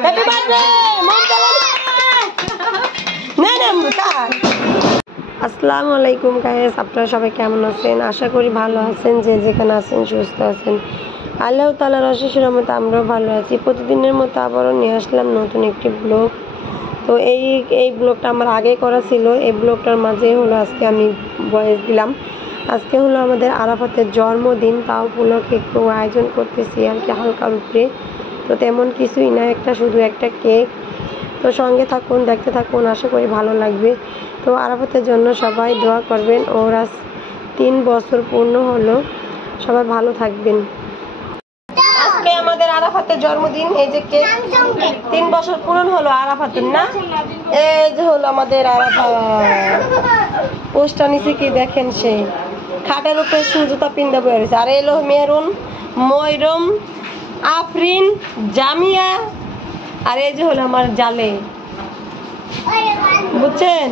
Happy birthday আসসালামু আলাইকুম guys, আপনারা সবাই কেমন আছেন? আশা করি ভালো আছেন। যে যেখানে আছেন সুস্থ আছেন। আল্লাহ তাআলার অশেষ রহমতে আমরাও ভালো আছি। প্রতিদিনের মতো আবারও নিয়ে আসলাম নতুন একটি ব্লগ। তো এই ব্লগটা আমার আগে করা ছিল। এই ব্লগটার মাঝে হলো আজকে আমি ভয়েস দিলাম। আজকে হলো আমাদের আরাফাতের জন্মদিন, তাও উপলক্ষে একটু আয়োজন করতেছি আর কি হালকার উপরে। তো তেমন কিছুই না, শুধু একটা কেক। তো সঙ্গে থাকুন, দেখতে থাকুন, আশা করি ভালো লাগবে। তো আরাফাতের জন্য সবাই দোয়া করবেন। ওর আজ 3 বছর পূর্ণ হলো, সবাই ভালো থাকবেন। আজকে আমাদের আরাফাতের জন্মদিন। এই যে কেক, 3 বছর পূরণ হলো আরাফাতের, না? এই যে হলো আমাদের আরাফাত। পোস্টার নিচে কি দেখেন, সেই খাটের উপরে সুজুতা পিন্দা বয়ে রয়েছে। আর এলো মেরুন, ময়রম, আফরিন, জামিয়া, আর এই যে হলো আমার জালে, বুঝছেন?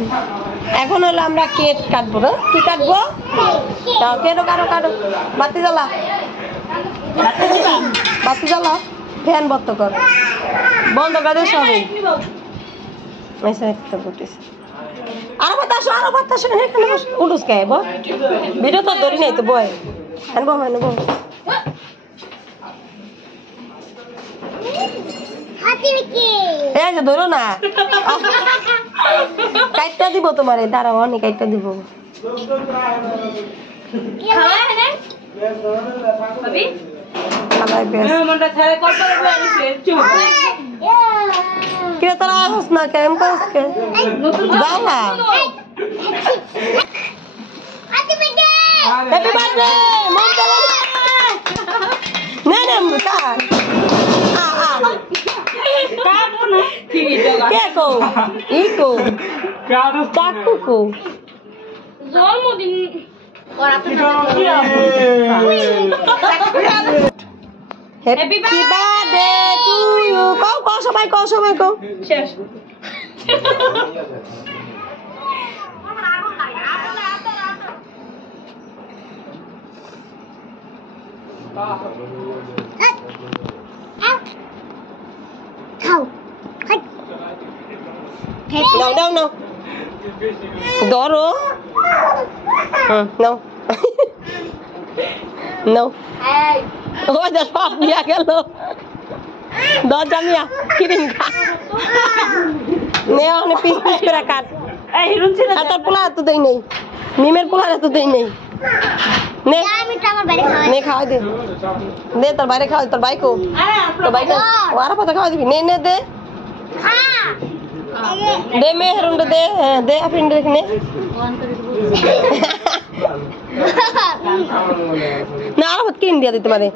এখন হলো আমরা কেক কাটবো। না কি কাটবো? তাও কেটো কাটো কাটো। বাতি জ্বালা, বাতি জ্বালা, ফ্যান বন্ধ কর, বন্ধ করে সবাই। আরো বাতাস, আরো বাতাস, এখানে বস। উঠুস কে বল, ভিডিও তো ধরি নাই তো, বয় আনবো আনবো। এই যে ধরো না, কাইটটা দিব তোমারে, দাঁড়াও অনেক কাইটটা দিব। কিরে তোরা আসস না, কেমন করস কে? যাও না। হ্যাপি বার্থডে না না কার কে কো ই কো কাকু কো জন্মদিন হ্যাপি বার্থডে টু ইউ। কও কও সবাই, কও সবাই, কও। শেষ। নাও নাও নাও, ধরো। নাও নাও। ও যা সব নিয়ে গেল। দর জামিয়া কিরিং খা নে, অনেক পিস পিস করে কাট। তোর পোলা তো দেই নেই, মিমের পোলা তো দেই নেই। নে নে খাওয়া দে, দে তোর বাইরে খাওয়া, তোর বাইকো, তোর বাইক ও আর পাতা খাওয়া দিবি। নে নে দে দে মেহরুন দে, দে আফরিন দেখ নে। না আর ক্রিম দিয়া দিতে পারে,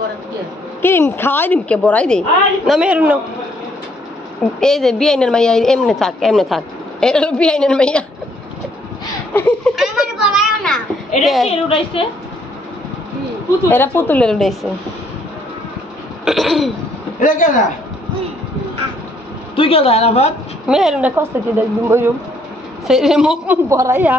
ক্রিম খাওয়াই দিম কে বড়াই দে না মেহরুন নাও। এই যে বিআইনের মাইয়া এমনি থাক, এমনি থাক। এটা হলো বিআইনের মাইয়া। এরা পুতুলের উঠাইছে। তুই কে যায় না ভাত? মেহরুনটা কষ্ট কি দেখবি ময়ূর, সেই মুখ মুখ ভরাইয়া।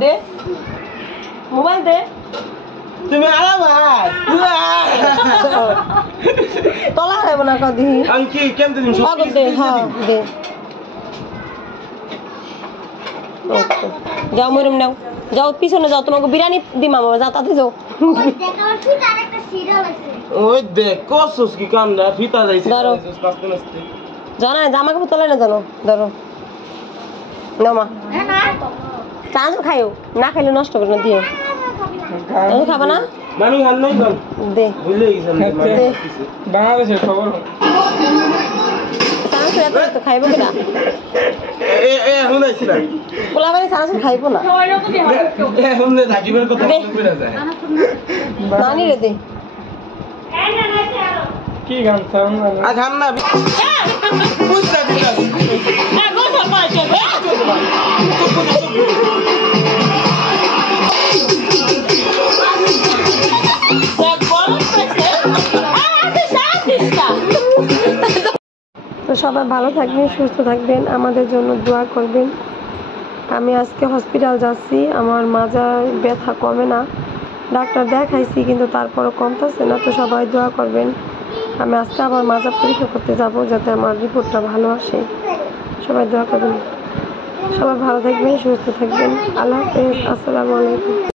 দে মোবাইল দে। তুমি আরামাত তলা খাইব না কদি আঙ্কি কেন দিন সব দে। হ্যাঁ দে, যাও মরুম নাও, যাও পিছনে যাও, তোমাকে বিরিয়ানি দিমা বাবা, যাও তাতে যাও। ওই দেখ কসস কি কামড়া ফিতা যাইছে। ধরো জানা জামা কাপড় তোলে না জানো, ধরো নাও মা। চাঁদ খাইও না, খাইলে নষ্ট করে না, দিও। খাবা না মানু হাল নাই বল দে, ভুলে গেছিলাম বাংলাদেশের খবর। চাঁদ তো খাইবো কিনা? এ হুনাইছিল পোলা বাড়ি চাঁদ খাইবো না। এ হুনে থাকিবার কথা কইরা যায় নানি রে দে। কি গান চাও না আ গান না বুঝতা দিলা না গো সবাই চলে তো সবাই ভালো থাকবেন, সুস্থ থাকবেন, আমাদের জন্য দোয়া করবেন। আমি আজকে হসপিটাল যাচ্ছি, আমার মাজার ব্যথা কমে না, ডাক্তার দেখাইছি কিন্তু তারপরও কমতেছে না। তো সবাই দোয়া করবেন। আমি আজকে আবার মাজা পরীক্ষা করতে যাব যাতে আমার রিপোর্টটা ভালো আসে। সবাই দোয়া করবেন। সবাই ভালো থাকবেন, সুস্থ থাকবেন। আল্লাহ হাফেজ। আসসালামু আলাইকুম।